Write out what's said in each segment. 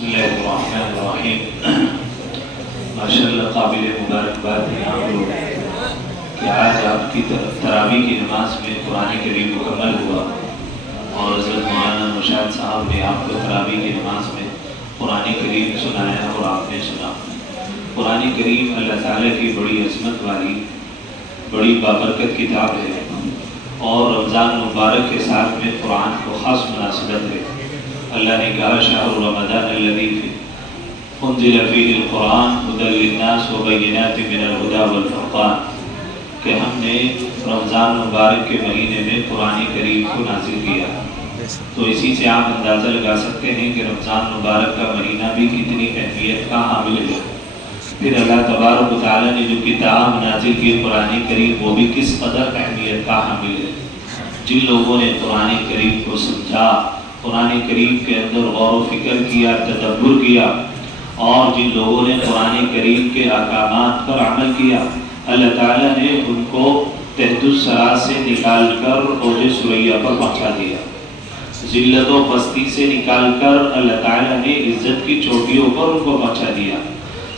بسم اللہ الرحمن الرحیم۔ ماشاءاللہ قابل مبارکباد ہے آپ لوگ کہ آج آپ کی تراویح کی نماز میں قرآن کریم مکمل ہوا اور حضرت مولانا نوشاد صاحب نے آپ کو تراویح کی نماز میں قرآن کریم سنایا اور آپ نے سنا۔ قرآن کریم اللہ تعالیٰ کی بڑی عظمت والی بڑی بابرکت کتاب ہے اور رمضان مبارک کے ساتھ میں قرآن کو خاص مناسبت ہے۔ اللہ نے کہا شہر رمضان الذی انزل فیہ القرآن ھدی للناس وبینات من الھدی والفرقان، کہ ہم نے رمضان مبارک کے مہینے میں قرآن کریم کو نازل کیا۔ تو اسی سے آپ اندازہ لگا سکتے ہیں کہ رمضان مبارک کا مہینہ بھی کتنی اہمیت کا حامل ہے۔ پھر اللہ تبارک و تعالیٰ نے جو کتاب نازل کی قرآن کریم وہ بھی کس قدر اہمیت کا حامل ہے۔ جن لوگوں نے قرآن کریم کو سمجھا، قرآن کریم کے اندر غور و فکر کیا، تدبر کیا، اور جن لوگوں نے قرآن کریم کے احکامات پر عمل کیا، اللہ تعالیٰ نے ان کو تحت الثری سے نکال کر اوج ثریا پر پہنچا دیا۔ ذلت و پستی سے نکال کر اللہ تعالیٰ نے عزت کی چوٹیوں پر ان کو پہنچا دیا۔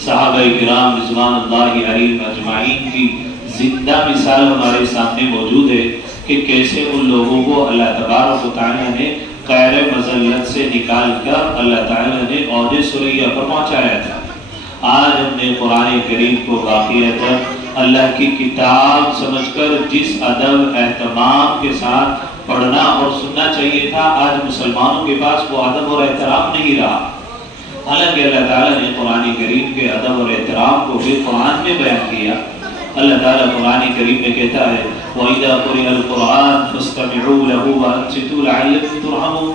صحابہ کرام رضوان اللہ علیہم اجمعین کی زندہ مثال ہمارے سامنے موجود ہے کہ کیسے ان لوگوں کو اللہ تبارک و تعالیٰ نے غیر مذلت سے نکال کر اللہ تعالیٰ نے اوج ثریا پر پہنچایا تھا۔ آج ہم نے قرآن کریم کو واقعتاً اللہ کی کتاب سمجھ کر جس ادب اہتمام کے ساتھ پڑھنا اور سننا چاہیے تھا، آج مسلمانوں کے پاس وہ ادب اور احترام نہیں رہا۔ حالانکہ اللہ تعالیٰ نے قرآن کریم کے ادب اور احترام کو بھی قرآن میں بیان کیا۔ اللہ تعالیٰ قرآن کریم میں کہتا ہے وَإِذَا قُرِئَ الْقُرْآنُ فَاسْتَمِعُوا لَهُ وَأَنصِتُوا لَعَلَّكُمْ تُرْحَمُونَ۔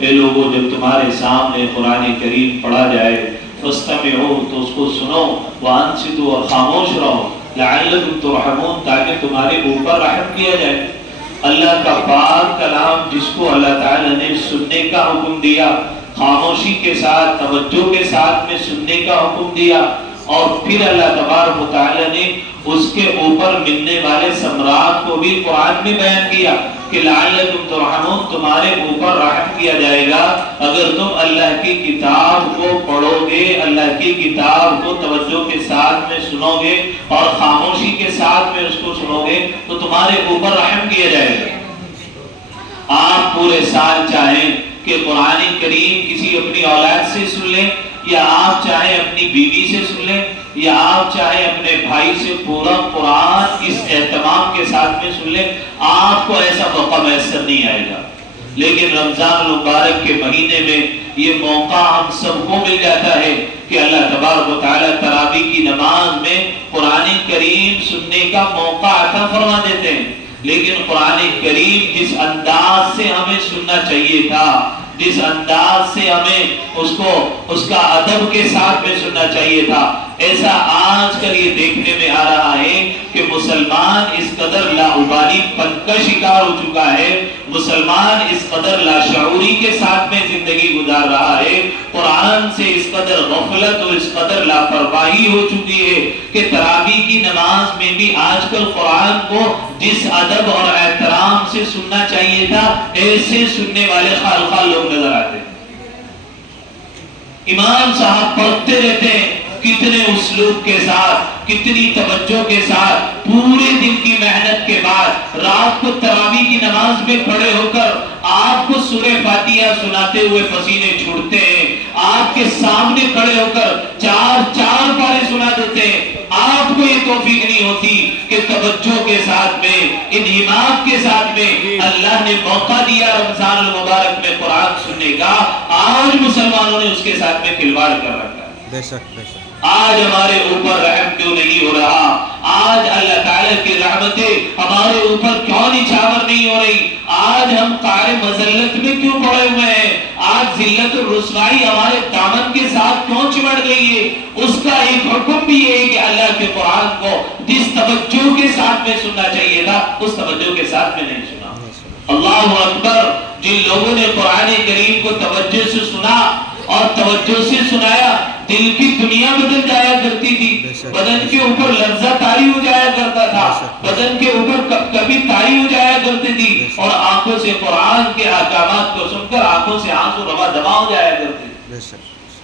اے لوگوں، جب تمہارے سامنے قرآن کریم پڑھا جائے فَاسْتَمِعُوا تو اس کو سنو، وَأَنصِتُوا اور خاموش رہو، لَعَلَّكُمْ تُرْحَمُونَ تاکہ تمہارے اوپر رحم کیا جائے۔ اللہ کا پاک کلام جس کو اللہ تعالیٰ نے سننے کا حکم دیا، خاموشی کے ساتھ توجہ کے ساتھ میں سننے کا حکم دیا، اور پھر اللہ تبارک و تعالیٰ نے اس کے اوپر ملنے والے ثمرات کو بھی قرآن میں بیان کیا کہ لعلکم ترحمون، تمہارے اوپر رحم کیا جائے گا اگر تم اللہ کی کتاب کو پڑھو گے، اللہ کی کتاب کو توجہ کے ساتھ میں سنو گے اور خاموشی کے ساتھ میں اس کو سنو گے تو تمہارے اوپر رحم کیا جائے گا۔ آپ پورے سال چاہیں کہ قرآن کریم کسی اپنی اولاد سے سن لیں، یا آپ چاہیں اپنی بیوی سے سن لیں، یا آپ چاہیں اپنے بھائی سے پورا قرآن اس اہتمام کے ساتھ میں سن لیں، آپ کو ایسا موقع میسر نہیں آئے گا۔ لیکن رمضان المبارک کے مہینے میں یہ موقع ہم سب کو مل جاتا ہے کہ اللہ تبارک و تعالیٰ تراویح کی نماز میں قرآن کریم سننے کا موقع عطا فرما دیتے ہیں۔ لیکن قرآن کریم جس انداز سے ہمیں سننا چاہیے تھا، جس انداز سے ہمیں اس کا ادب کے ساتھ میں سننا چاہیے تھا، ایسا آج کل یہ دیکھنے میں آ رہا ہے کہ مسلمان اس قدر لاابالی پن کا شکار ہو چکا ہے، مسلمان اس قدر لاشعوری کے ساتھ میں زندگی گزار رہا ہے، قرآن سے اس قدر غفلت اور اس قدر لاپرواہی ہو چکی ہے کہ تراویح کی نماز میں بھی آج کل قرآن کو جس ادب اور احترام سے سننا چاہیے تھا ایسے سننے والے خال خال لوگ نظر آتے ہیں۔ امام صاحب پڑھتے رہتے ہیں، کتنے اسلوب کے ساتھ، کتنی توجہ کے ساتھ، پورے دن کی محنت کے بعد رات کو تراویح کی نماز میں کھڑے ہو کر آپ کو سورہ فاتحہ سناتے ہوئے پسینے چھوڑتے ہیں، آپ کے سامنے کھڑے ہو کر چار پارے سنا دیتے ہیں۔ آپ کو یہ توفیق نہیں ہوتی کہ توجہ کے ساتھ میں، انہماک کے ساتھ میں اللہ نے موقع دیا رمضان المبارک میں قرآن سننے کا، آج مسلمانوں نے اس کے ساتھ میں کھلواڑ کر رکھا ہے۔ بے شک بے شک۔ آج ہمارے اوپر رحم کیوں نہیں ہو رہا؟ آج اللہ تعالیٰ کی رحمتیں ہمارے اوپر کیوں نچھاور نہیں ہو رہی؟ آج ہم قعر مذلت میں کیوں پڑے ہوئے ہیں؟ آج ذلت اور رسوائی ہمارے دامن کے ساتھ کیوں چمٹ گئی ہے؟ اس کا ایک حکم بھی ہے کہ اللہ کے قرآن کو جس توجہ کے ساتھ میں سننا چاہیے تھا اس توجہ کے ساتھ میں نہیں سنا۔ اللہ اکبر! جن لوگوں نے قرآن کریم کو توجہ سے سنا اور توجہ سے سنایا، دل کی دنیا بدل جایا کرتی تھی، بدن کے اوپر لرزہ طاری ہو جایا کرتا تھا، بدن کے اوپر کبھی طاری ہو جایا کرتی تھی، اور آنکھوں سے قرآن کے احکامات کو سن کر آنکھوں سے آنسو روا دما ہو جایا کرتے تھے۔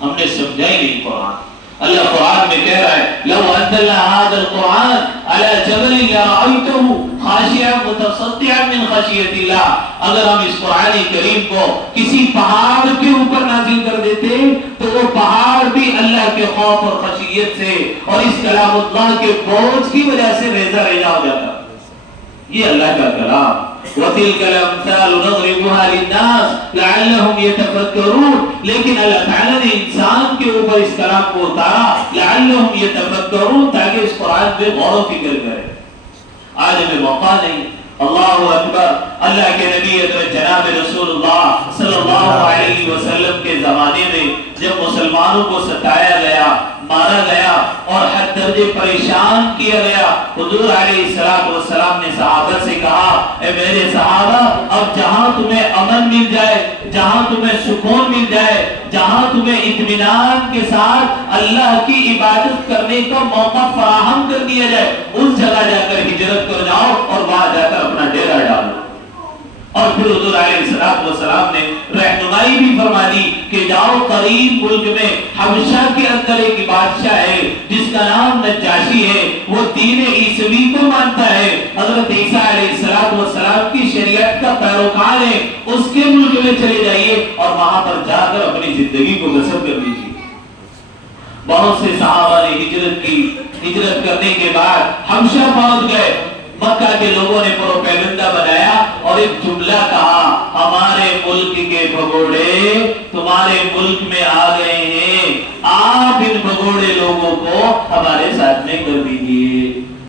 ہم نے سمجھا ہی نہیں قرآن. اللہ قرآن میں کہہ رہا ہے لو انزلنا هذا القرآن على جبل لرأيته خاشعا متصدعا من خشية الله. اگر ہم اس قرآن کریم کو کسی پہاڑ کے اوپر نازل کر دیتے تو وہ پہاڑ بھی اللہ کے خوف اور خشیت سے اور اس کلام اللہ کے بوجھ کی وجہ سے ریزہ ریزہ ہو جاتا. یہ اللہ کا کلام. وَتِلْكَ الْأَمْثَالُ نَضْرِبُهَا لِلنَّاسِ لَعَلَّهُمْ يَتَفَكَّرُونَ. لیکن اللہ تعالیٰ نے انسان کے اوپر اس کلام کو اتارا لَعَلَّهُمْ يَتَفَكَّرُونَ تاکہ اس قرآن پہ غور و فکر کرے. آج ہمیں موقع نہیں. اللہ اکبر. اللہ کے نبی حضرت جناب رسول اللہ صلی اللہ علیہ وسلم کے زمانے میں جب مسلمانوں کو ستایا گیا, مارا گیا اور حد درجے پریشان کیا گیا, حضور علیہ السلام نے صحابہ سے کہا اے میرے صحابہ, اب جہاں تمہیں امن مل جائے, جہاں تمہیں سکون مل جائے, جہاں تمہیں اطمینان کے ساتھ اللہ کی عبادت کرنے کا موقع فراہم کر دیا جائے, اس جگہ جا کر ہجرت کر جاؤ اور وہاں جا کر اپنا ڈیرا ڈالو. اور پھر حضور علیہ السلام نے رہنمائی بھی فرما دی کہ جاؤ قریب ملک میں حبشہ کے اندر ایک بادشاہ ہے جس کا نام نجاشی ہے, وہ دین عیسوی کو مانتا ہے, حضرت عیسیٰ علیہ السلام کی شریعت کا پیروکار ہے, اس کے ملک میں چلے جائیے اور وہاں پر جا کر اپنی زندگی کو بسر کر لیجیے. بہت سے صحابہ نے ہجرت کی. ہجرت کرنے کے بعد حبشہ پہنچ گئے. مکہ کے لوگوں نے پروپیگنڈا بنایا اور ایک جملہ کہا, ہمارے ملک کے بھگوڑے تمہارے ملک میں آ گئے ہیں, آپ ان بھگوڑے لوگوں کو ہمارے ساتھ میں کر دیجیے.